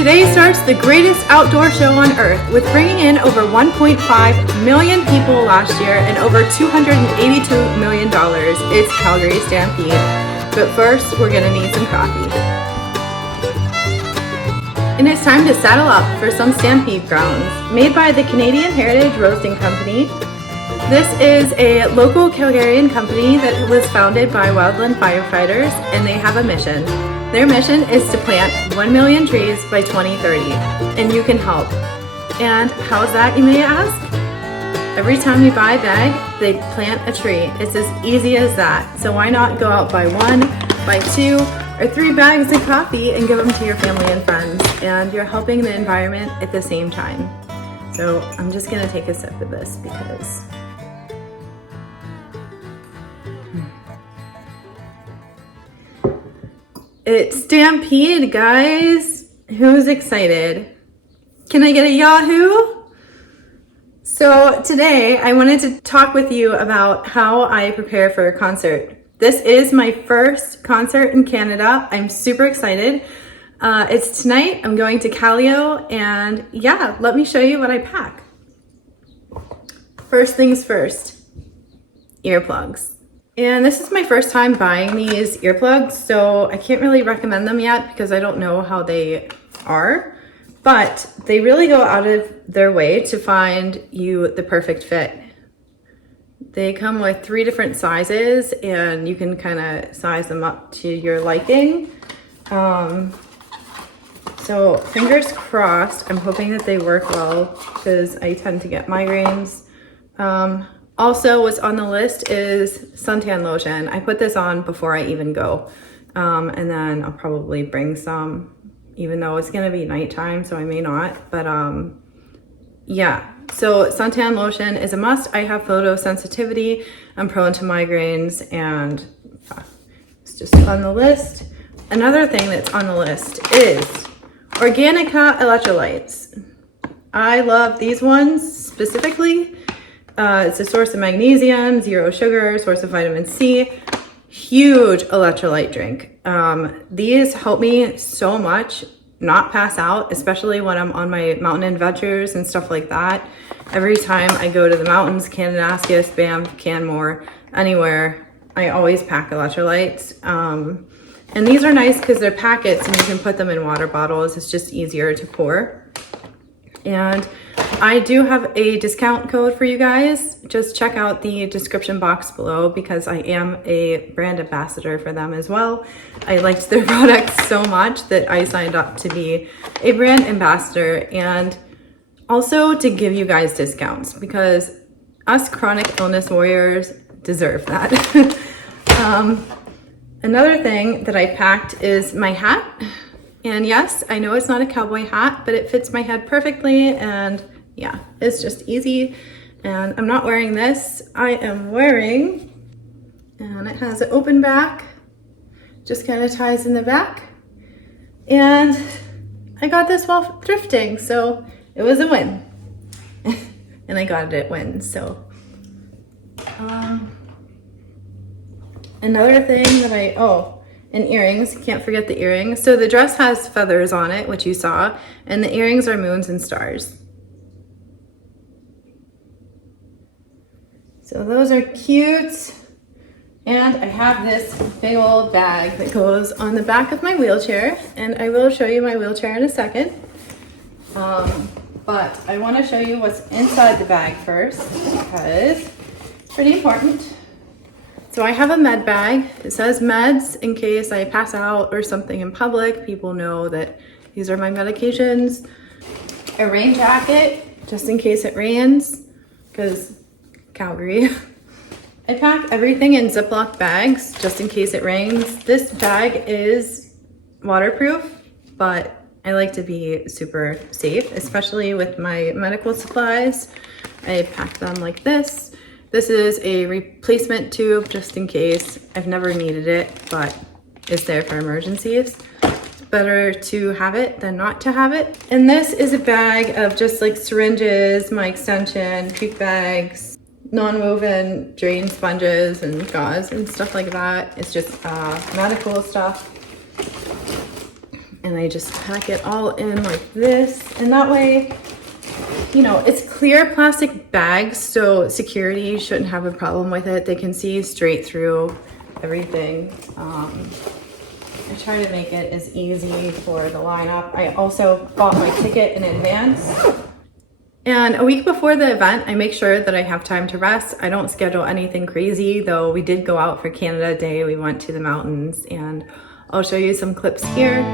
Today starts the greatest outdoor show on earth with bringing in over 1.5 million people last year and over $282 million. It's Calgary Stampede. But first, we're gonna need some coffee. And it's time to saddle up for some Stampede grounds, made by the Canadian Heritage Roasting Company. This is a local Calgarian company that was founded by wildland firefighters, and they have a mission. Their mission is to plant 1 million trees by 2030, and you can help. And how's that, you may ask? Every time you buy a bag, they plant a tree. It's as easy as that. So why not go out buy 1, buy 2, or 3 bags of coffee and give them to your family and friends, and you're helping the environment at the same time. So I'm just gonna take a sip of this because it's Stampede, guys. Who's excited? Can I get a Yahoo? So today I wanted to talk with you about how I prepare for a concert. This is my first concert in Canada. I'm super excited. It's tonight. I'm going to Callio, and yeah, let me show you what I pack. First things first, earplugs. And this is my first time buying these earplugs, so I can't really recommend them yet because I don't know how they are, but they really go out of their way to find you the perfect fit. They come with 3 different sizes, and you can kind of size them up to your liking. So fingers crossed, I'm hoping that they work well because I tend to get migraines. Also, what's on the list is suntan lotion. I put this on before I even go. And then I'll probably bring some, even though it's gonna be nighttime, so I may not. But yeah, so suntan lotion is a must. I have photosensitivity. I'm prone to migraines, and it's just on the list. Another thing that's on the list is Organica electrolytes. I love these ones specifically. It's a source of magnesium, 0 sugar, source of vitamin C, huge electrolyte drink. These help me so much not pass out, especially when I'm on my mountain adventures and stuff like that. Every time I go to the mountains, Kananaskis, Banff, Canmore, anywhere, I always pack electrolytes. And these are nice because they're packets and you can put them in water bottles. It's just easier to pour. And I do have a discount code for you guys. Just check out the description box below because I am a brand ambassador for them as well. I liked their products so much that I signed up to be a brand ambassador, and also to give you guys discounts because us chronic illness warriors deserve that. Another thing that I packed is my hat. And yes, I know it's not a cowboy hat, but it fits my head perfectly, and yeah, it's just easy. And I'm not wearing this. I am wearing, and it has an open back, just kind of ties in the back. And I got this while thrifting, so it was a win. And I got it at Win, so. Another thing that and earrings, can't forget the earrings. So the dress has feathers on it, which you saw, and the earrings are moons and stars. So those are cute. And I have this big old bag that goes on the back of my wheelchair, and I will show you my wheelchair in a second. But I want to show you what's inside the bag first because it's pretty important. So I have a med bag. It says meds in case I pass out or something in public. People know that these are my medications. A rain jacket, just in case it rains, because Calgary. I pack everything in Ziploc bags, just in case it rains. This bag is waterproof, but I like to be super safe, especially with my medical supplies. I pack them like this. This is a replacement tube just in case. I've never needed it, but it's there for emergencies. It's better to have it than not to have it. And this is a bag of just like syringes, my extension, puke bags, non-woven drain sponges and gauze and stuff like that. It's just medical stuff. And I just pack it all in like this. And that way, you know, it's clear plastic bags, so security shouldn't have a problem with it. They can see straight through everything. I try to make it as easy for the lineup. I also bought my ticket in advance. And a week before the event, I make sure that I have time to rest. I don't schedule anything crazy, though we did go out for Canada Day. We went to the mountains, and I'll show you some clips here.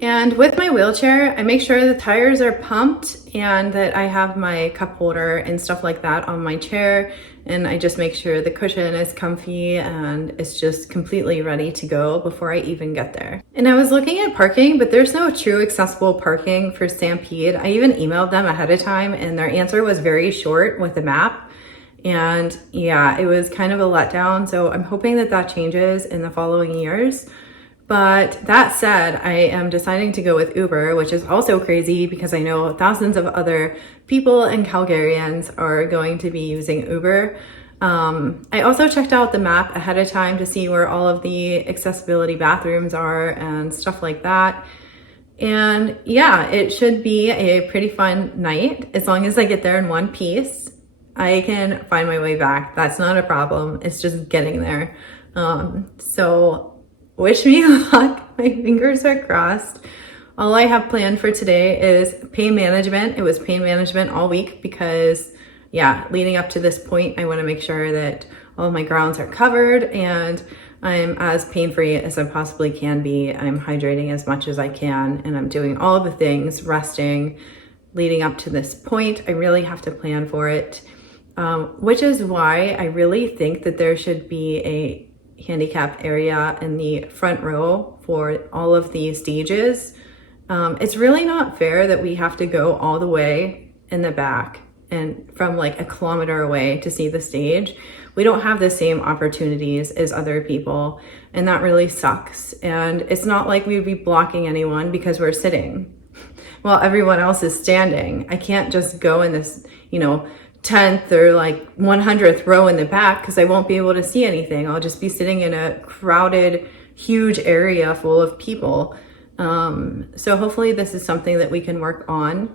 And with my wheelchair, I make sure the tires are pumped and that I have my cup holder and stuff like that on my chair. And I just make sure the cushion is comfy and it's just completely ready to go before I even get there. And I was looking at parking, but there's no true accessible parking for Stampede. I even emailed them ahead of time and their answer was very short with the map. And yeah, it was kind of a letdown. So I'm hoping that that changes in the following years. But that said, I am deciding to go with Uber, which is also crazy because I know thousands of other people and Calgarians are going to be using Uber. I also checked out the map ahead of time to see where all of the accessibility bathrooms are and stuff like that. And yeah, it should be a pretty fun night. As long as I get there in one piece, I can find my way back. That's not a problem. It's just getting there. So wish me luck. My fingers are crossed. All I have planned for today is pain management. It was pain management all week because, yeah, leading up to this point, I want to make sure that all of my grounds are covered and I'm as pain-free as I possibly can be. I'm hydrating as much as I can and I'm doing all of the things, resting, leading up to this point. I really have to plan for it, which is why I really think that there should be a handicap area in the front row for all of these stages. It's really not fair that we have to go all the way in the back and from like a kilometer away to see the stage. We don't have the same opportunities as other people, and that really sucks. And it's not like we'd be blocking anyone because we're sitting while everyone else is standing. I can't just go in this, 10th or like 100th row in the back because I won't be able to see anything. I'll just be sitting in a crowded, huge area full of people. So hopefully this is something that we can work on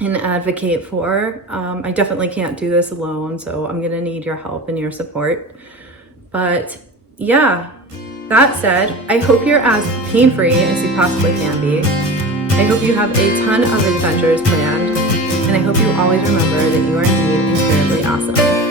and advocate for. I definitely can't do this alone, so I'm gonna need your help and your support. But yeah, that said, I hope you're as pain-free as you possibly can be. I hope you have a ton of adventures planned. And I hope you always remember that you are indeed incurably awesome.